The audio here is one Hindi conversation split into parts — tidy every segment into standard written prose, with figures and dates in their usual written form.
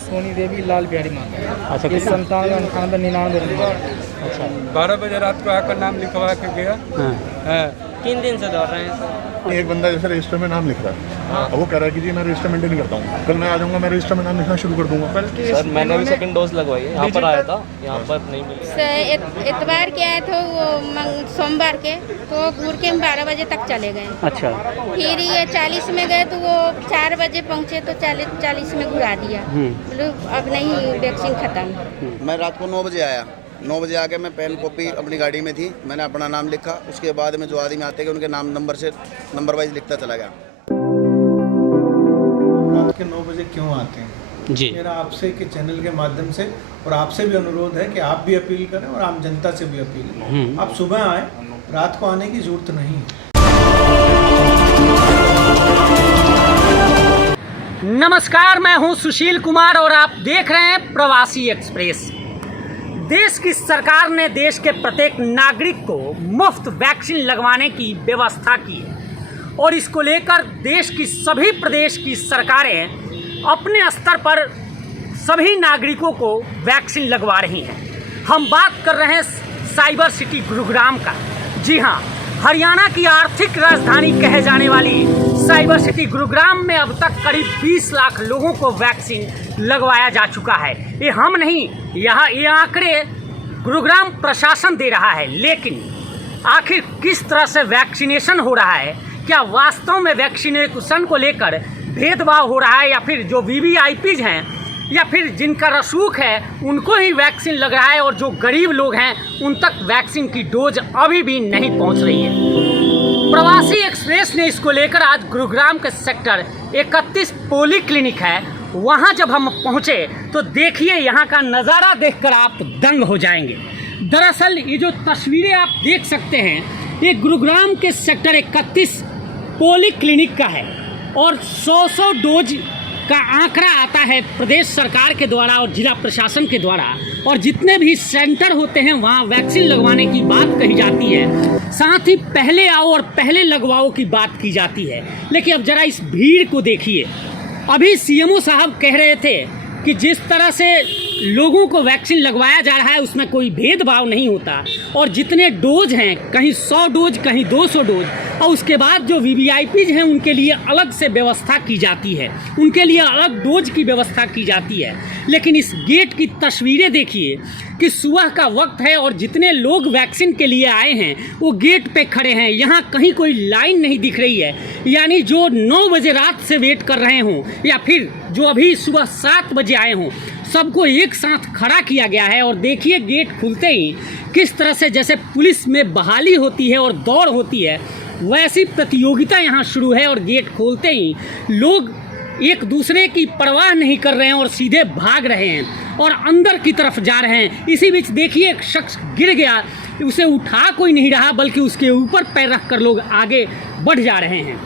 सोनी देवी लाल बिहारी माता। अच्छा, ये कितना? 97 अच्छा। 12 बजे रात को आकर नाम लिखवा के गया। हाँ। हाँ। 3 दिन से दौड़ रहे हैं सर। एक बंदा जैसे रजिस्टर में नाम लिख रहा है, अब वो कह रहा है कि जी मैं रजिस्टर मेंटेन करता हूँ, कल मैं आ जाऊँगा, मैं रजिस्टर में नाम लिखना शुरू कर दूँगा। बल्कि सर मैंने भी सेकंड डोज लगवाई है, यहाँ पर आया था, यहाँ पर नहीं मिली। इतवार के आए थे वो सोमवार के, तो घूर के हम 12 बजे तक चले गए। अच्छा। फिर ये 40 में गए तो वो 4 बजे पहुँचे तो 40 में घुरा दिया। बोलो अब नहीं, वैक्सीन खत्म। मैं रात को 9 बजे आया, 9 बजे आके मैं पेन कॉपी अपनी गाड़ी में थी, मैंने अपना नाम लिखा। उसके बाद में जो आदमी आते गए उनके नाम नंबर वाइज लिखता चला गया। रात के 9 बजे क्यों आते हैं? जी। मेरा आपसे के चैनल के माध्यम से और आपसे भी अनुरोध है कि आप भी अपील करें और आम जनता से भी अपील करें। आप सुबह आए, रात को आने की जरूरत नहीं है। नमस्कार, मैं हूं सुशील कुमार और आप देख रहे हैं प्रवासी एक्सप्रेस। देश की सरकार ने देश के प्रत्येक नागरिक को मुफ्त वैक्सीन लगवाने की व्यवस्था की है और इसको लेकर देश की सभी प्रदेश की सरकारें अपने स्तर पर सभी नागरिकों को वैक्सीन लगवा रही हैं। हम बात कर रहे हैं साइबर सिटी गुरुग्राम का। जी हाँ, हरियाणा की आर्थिक राजधानी कहे जाने वाली साइबर सिटी गुरुग्राम में अब तक करीब 20 लाख लोगों को वैक्सीन लगवाया जा चुका है। ये हम नहीं, ये आंकड़े गुरुग्राम प्रशासन दे रहा है। लेकिन आखिर किस तरह से वैक्सीनेशन हो रहा है, क्या वास्तव में वैक्सीनेशन को लेकर भेदभाव हो रहा है, या फिर जो वीवीआईपीज हैं या फिर जिनका रसूख है उनको ही वैक्सीन लग रहा है और जो गरीब लोग हैं उन तक वैक्सीन की डोज अभी भी नहीं पहुंच रही है। प्रवासी एक्सप्रेस ने इसको लेकर आज गुरुग्राम के सेक्टर 31 पोली क्लिनिक है, वहां जब हम पहुंचे तो देखिए यहाँ का नज़ारा देखकर आप दंग हो जाएंगे। दरअसल ये जो तस्वीरें आप देख सकते हैं, ये गुरुग्राम के सेक्टर 31 पोली क्लिनिक का है और 100 डोज का आंकड़ा आता है प्रदेश सरकार के द्वारा और जिला प्रशासन के द्वारा, और जितने भी सेंटर होते हैं वहाँ वैक्सीन लगवाने की बात कही जाती है। साथ ही पहले आओ और पहले लगवाओ की बात की जाती है। लेकिन अब जरा इस भीड़ को देखिए। अभी सीएमओ साहब कह रहे थे कि जिस तरह से लोगों को वैक्सीन लगवाया जा रहा है उसमें कोई भेदभाव नहीं होता, और जितने डोज हैं, कहीं 100 डोज कहीं 200 डोज, और उसके बाद जो वीवीआईपीज हैं उनके लिए अलग से व्यवस्था की जाती है, उनके लिए अलग डोज की व्यवस्था की जाती है। लेकिन इस गेट की तस्वीरें देखिए कि सुबह का वक्त है और जितने लोग वैक्सीन के लिए आए हैं वो गेट पे खड़े हैं। यहाँ कहीं कोई लाइन नहीं दिख रही है, यानी जो 9 बजे रात से वेट कर रहे हों या फिर जो अभी सुबह 7 बजे आए हों, सबको एक साथ खड़ा किया गया है। और देखिए गेट खुलते ही किस तरह से जैसे पुलिस में बहाली होती है और दौड़ होती है, वैसी प्रतियोगिता यहाँ शुरू है। और गेट खोलते ही लोग एक दूसरे की परवाह नहीं कर रहे हैं और सीधे भाग रहे हैं और अंदर की तरफ जा रहे हैं। इसी बीच देखिए एक शख्स गिर गया, उसे उठा कोई नहीं रहा बल्कि उसके ऊपर पैर रखकर लोग आगे बढ़ जा रहे हैं।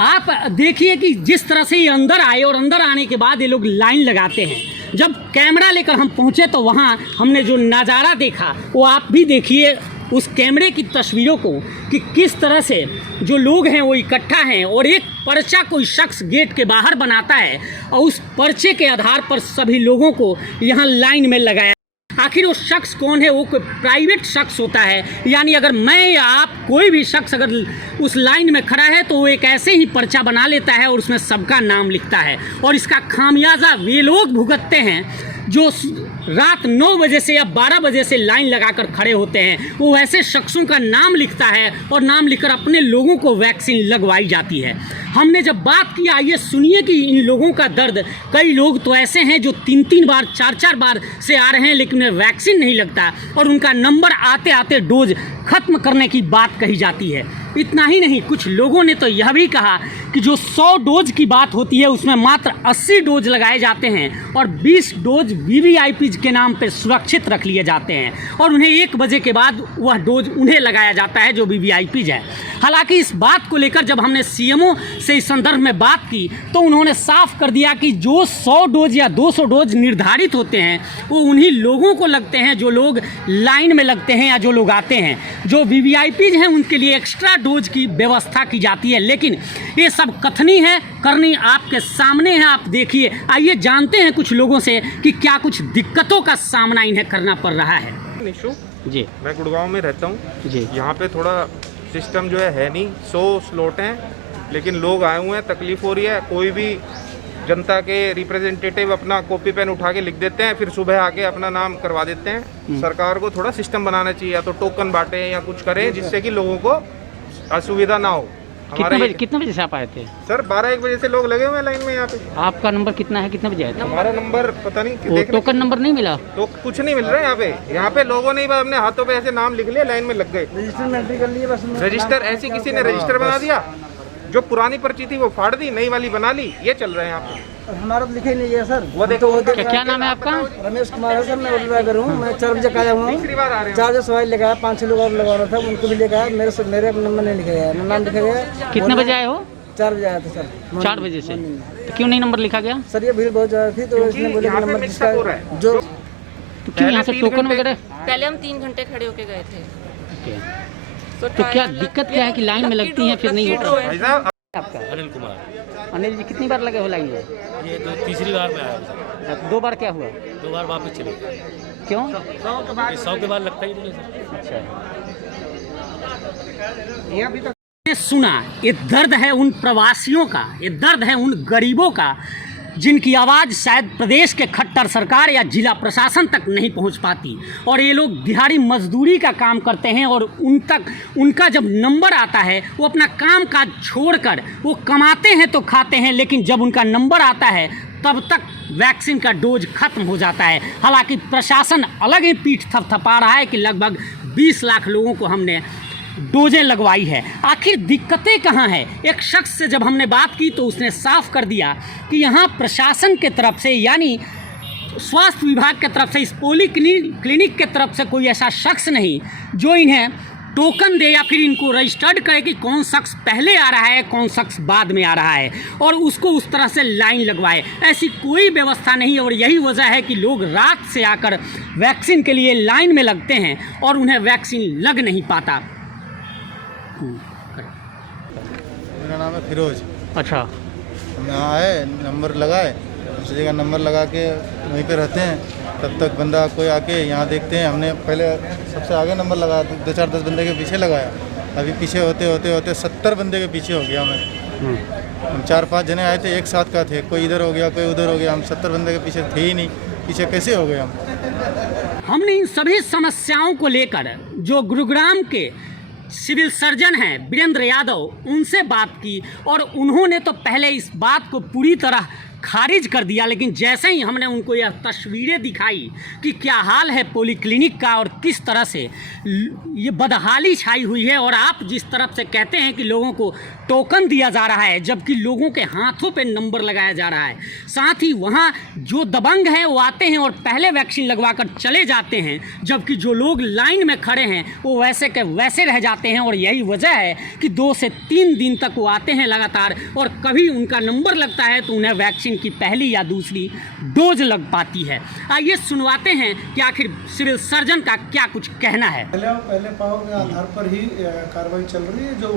आप देखिए कि जिस तरह से ये अंदर आए और अंदर आने के बाद ये लोग लाइन लगाते हैं। जब कैमरा लेकर हम पहुंचे तो वहाँ हमने जो नज़ारा देखा वो आप भी देखिए उस कैमरे की तस्वीरों को कि किस तरह से जो लोग हैं वो इकट्ठा हैं और एक पर्चा कोई शख्स गेट के बाहर बनाता है और उस पर्चे के आधार पर सभी लोगों को यहाँ लाइन में लगाया। आखिर वो शख्स कौन है? वो कोई प्राइवेट शख्स होता है, यानी अगर मैं या आप कोई भी शख्स अगर उस लाइन में खड़ा है तो वो एक ऐसे ही पर्चा बना लेता है और उसमें सबका नाम लिखता है, और इसका खामियाजा वे लोग भुगतते हैं जो रात 9 बजे से या 12 बजे से लाइन लगाकर खड़े होते हैं। वो ऐसे शख्सों का नाम लिखता है और नाम लिखकर अपने लोगों को वैक्सीन लगवाई जाती है। हमने जब बात की, आइए सुनिए कि इन लोगों का दर्द। कई लोग तो ऐसे हैं जो 3-3 बार 4-4 बार से आ रहे हैं लेकिन उन्हें वैक्सीन नहीं लगता और उनका नंबर आते आते डोज खत्म करने की बात कही जाती है। इतना ही नहीं, कुछ लोगों ने तो यह भी कहा कि जो 100 डोज की बात होती है उसमें मात्र 80 डोज लगाए जाते हैं और 20 डोज वीवीआईपीज के नाम पे सुरक्षित रख लिए जाते हैं और उन्हें 1 बजे के बाद वह डोज उन्हें लगाया जाता है जो वीवीआईपीज है। हालांकि इस बात को लेकर जब हमने सीएमओ से इस संदर्भ में बात की तो उन्होंने साफ कर दिया कि जो 100 डोज या 200 डोज निर्धारित होते हैं वो उन्हीं लोगों को लगते हैं जो लोग लाइन में लगते हैं या जो लोग आते हैं। जो वीवीआईपीज हैं उनके लिए एक्स्ट्रा डोज की व्यवस्था की जाती है, लेकिन ये सब कथनी है, करनी आपके सामने है। आप देखिए, आइए जानते हैं कुछ लोगों से कि क्या कुछ दिक्कतों का सामना इन्हें करना पड़ रहा है। निशु जी मैं गुड़गांव में रहता हूँ जी। यहाँ पे थोड़ा सिस्टम जो है नहीं, 100 स्लॉट हैं, लेकिन लोग आए हुए हैं, तकलीफ हो रही है। कोई भी जनता के रिप्रेजेंटेटिव अपना कॉपी पेन उठा के लिख देते हैं, फिर सुबह आके अपना नाम करवा देते हैं। सरकार को थोड़ा सिस्टम बनाना चाहिए, या तो टोकन बांटे या कुछ करें जिससे कि लोगों को असुविधा ना हो। कितने बजे से आप आए थे? सर 12-1 बजे से लोग लगे हुए हैं लाइन में यहाँ पे। आपका नंबर कितना है, कितने बजे आए थे? हमारा नंबर पता नहीं, वो टोकन नंबर नहीं मिला तो कुछ नहीं मिल रहा है यहाँ पे लोगों ने अपने हाथों पे ऐसे नाम लिख लिया, लाइन में लग गए। रजिस्टर ऐसी किसी ने रजिस्टर बना दिया, जो पुरानी पर्ची थी वो फाड़ दी, नई वाली बना ली। ये चल रहा है यहाँ पे। हमारा तो लिखे नहीं है सर। वो देखो क्या नाम है आपका? रमेश कुमार है सर, मैं ऑटो ड्राइवर हूँ। मैं 4 बजे आया हुआ तीसरी बार आ रहे हूँ। हैं। 4 बजे सवारी लेकर आया, 5-6 लोग और लगा रहा था, उनको भी लेकर आया। मेरे नंबर नहीं लिखा गया, नाम लिखा गया। कितने बजे आए हो? 4 बजे आया था सर। 4 बजे से। तो क्यों नहीं नंबर लिखा गया? सर ये भीड़ बहुत ज़्यादा थी, तो इसने बोले कि नंबर जिसका जो तो क्यों यहाँ से टोकन वगैरह? पहले हम 3 घंटे खड़े होके गए थे। तो क्या दिक्कत क्या है कि लाइन में लगती हैं फिर नहीं होता? भाई साहब अनिल कुमार। अनिल जी कितनी बार लगे हो लाइन में? ये तो तीसरी बार में आया हूँ सर। 2 बार क्या हुआ? 2 बार वापस चले गए। क्यों? 100 के बाद लगता ही नहीं है सर। अच्छा, ने सुना, ये दर्द है उन प्रवासियों का, ये दर्द है उन गरीबों का जिनकी आवाज़ शायद प्रदेश के खट्टर सरकार या जिला प्रशासन तक नहीं पहुंच पाती। और ये लोग दिहाड़ी मजदूरी का काम करते हैं और उनका जब नंबर आता है वो अपना काम काज छोड़कर वो कमाते हैं तो खाते हैं, लेकिन जब उनका नंबर आता है तब तक वैक्सीन का डोज खत्म हो जाता है। हालांकि प्रशासन अलग ही पीठ थपथपा रहा है कि लगभग 20 लाख लोगों को हमने डोजें लगवाई है। आखिर दिक्कतें कहाँ हैं? एक शख्स से जब हमने बात की तो उसने साफ कर दिया कि यहाँ प्रशासन के तरफ से, यानी स्वास्थ्य विभाग के तरफ से, इस क्लिनिक के तरफ से कोई ऐसा शख्स नहीं जो इन्हें टोकन दे या फिर इनको रजिस्टर्ड करे कि कौन शख्स पहले आ रहा है, कौन शख्स बाद में आ रहा है, और उसको उस तरह से लाइन लगवाए। ऐसी कोई व्यवस्था नहीं, और यही वजह है कि लोग रात से आकर वैक्सीन के लिए लाइन में लगते हैं और उन्हें वैक्सीन लग नहीं पाता। मेरा नाम है फिरोज। अच्छा, हम यहाँ आए, नंबर लगाए, उस जगह नंबर लगा के वहीं पे रहते हैं। तब तक बंदा कोई आके यहाँ देखते हैं। हमने पहले सबसे आगे नंबर लगाया, 2-4-10 बंदे के पीछे लगाया। अभी पीछे होते होते होते 70 बंदे के पीछे हो गया मैं। हम 4-5 जने आए थे, एक साथ का थे, कोई इधर हो गया कोई उधर हो गया। हम 70 बंदे के पीछे थे ही नहीं, पीछे कैसे हो गए हम? हमने इन सभी समस्याओं को लेकर जो गुरुग्राम के सिविल सर्जन हैं वीरेंद्र यादव, उनसे बात की और उन्होंने तो पहले इस बात को पूरी तरह खारिज कर दिया, लेकिन जैसे ही हमने उनको यह तस्वीरें दिखाई कि क्या हाल है पॉलीक्लिनिक का और किस तरह से ये बदहाली छाई हुई है, और आप जिस तरफ से कहते हैं कि लोगों को टोकन दिया जा रहा है जबकि लोगों के हाथों पे नंबर लगाया जा रहा है, साथ ही वहाँ जो दबंग हैं वो आते हैं और पहले वैक्सीन लगवा कर चले जाते हैं, जबकि जो लोग लाइन में खड़े हैं वो वैसे के वैसे रह जाते हैं। और यही वजह है कि 2 से 3 दिन तक वो आते हैं लगातार, और कभी उनका नंबर लगता है तो उन्हें वैक्सीन की पहली या दूसरी डोज लग पाती है। आइए सुनवाते हैं कि आखिर सिविल सर्जन का क्या कुछ कहना है। पहले पाव के आधार पर ही कार्रवाई चल रही है। जो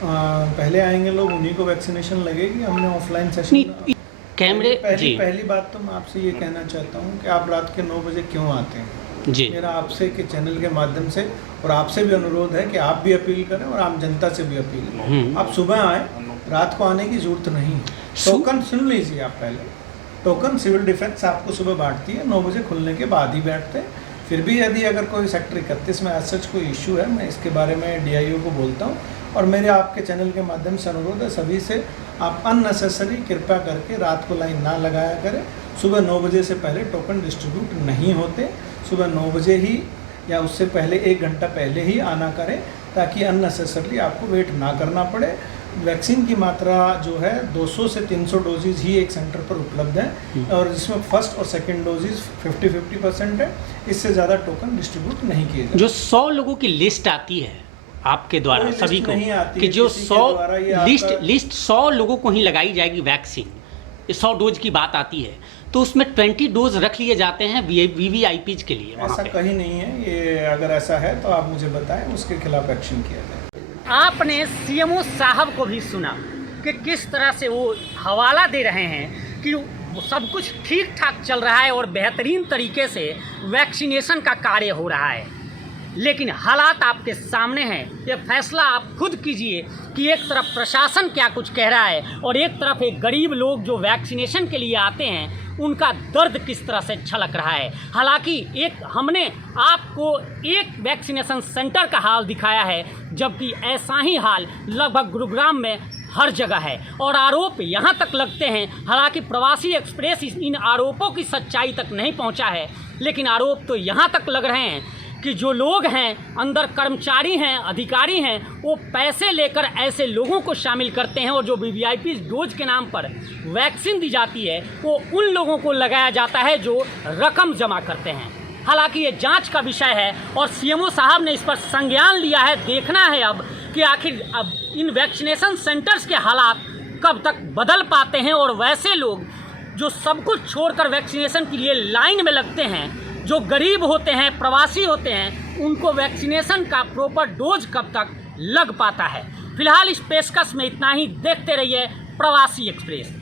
पहले आएंगे लोग उन्हीं को वैक्सीनेशन लगेगी। हमने ऑफलाइन सेशन कैमरे पहली बात तो मैं आपसे ये कहना चाहता हूँ कि आप रात के 9 बजे क्यों आते हैं जी। मेरा आपसे के चैनल के माध्यम से और आपसे भी अनुरोध है कि आप भी अपील करें और आम जनता से भी अपील करें। आप सुबह आए, रात को आने की जरूरत नहीं है। टोकन सुन लीजिए आप पहले। टोकन सिविल डिफेंस आपको सुबह बांटती है, 9 बजे खुलने के बाद ही बैठते हैं। फिर भी यदि अगर कोई सेक्टर 31 में सच कोई इशू है, मैं इसके बारे में DIO को बोलता हूँ। और मेरे आपके चैनल के माध्यम से अनुरोध है सभी से, आप अननेसेसरी कृपया करके रात को लाइन ना लगाया करें। सुबह 9 बजे से पहले टोकन डिस्ट्रीब्यूट नहीं होते। सुबह 9 बजे ही या उससे पहले 1 घंटा पहले ही आना करें, ताकि अननेसेसरली आपको वेट ना करना पड़े। वैक्सीन की मात्रा जो है 200 से 300 डोजेज ही एक सेंटर पर उपलब्ध है, और जिसमें फर्स्ट और सेकंड डोजेज 50-50% है। इससे ज़्यादा टोकन डिस्ट्रीब्यूट नहीं किए जाते। जो 100 लोगों की लिस्ट आती है आपके द्वारा सभी को, कि जो 100 लिस्ट 100 लोगों को ही लगाई जाएगी वैक्सीन, 100 डोज की बात आती है, तो उसमें 20 डोज रख लिए जाते हैं VVIPs के लिए। ऐसा कहीं नहीं है। ये अगर ऐसा है तो आप मुझे बताएं, उसके खिलाफ एक्शन किया जाए। आपने सीएमओ साहब को भी सुना कि किस तरह से वो हवाला दे रहे हैं कि सब कुछ ठीक ठाक चल रहा है और बेहतरीन तरीके से वैक्सीनेशन का कार्य हो रहा है। लेकिन हालात आपके सामने हैं, ये फैसला आप खुद कीजिए कि एक तरफ प्रशासन क्या कुछ कह रहा है और एक तरफ एक गरीब लोग जो वैक्सीनेशन के लिए आते हैं उनका दर्द किस तरह से छलक रहा है। हालांकि एक हमने आपको एक वैक्सीनेशन सेंटर का हाल दिखाया है, जबकि ऐसा ही हाल लगभग गुरुग्राम में हर जगह है और आरोप यहाँ तक लगते हैं। हालांकि प्रवासी एक्सप्रेस इन आरोपों की सच्चाई तक नहीं पहुँचा है, लेकिन आरोप तो यहाँ तक लग रहे हैं कि जो लोग हैं अंदर कर्मचारी हैं, अधिकारी हैं, वो पैसे लेकर ऐसे लोगों को शामिल करते हैं और जो वीवीआईपी डोज के नाम पर वैक्सीन दी जाती है वो उन लोगों को लगाया जाता है जो रकम जमा करते हैं। हालांकि ये जांच का विषय है और सीएमओ साहब ने इस पर संज्ञान लिया है। देखना है अब कि आखिर अब इन वैक्सीनेशन सेंटर्स के हालात कब तक बदल पाते हैं और वैसे लोग जो सब कुछ छोड़कर वैक्सीनेशन के लिए लाइन में लगते हैं, जो गरीब होते हैं, प्रवासी होते हैं, उनको वैक्सीनेशन का प्रॉपर डोज कब तक लग पाता है। फिलहाल इस पेशकश में इतना ही। देखते रहिए प्रवासी एक्सप्रेस।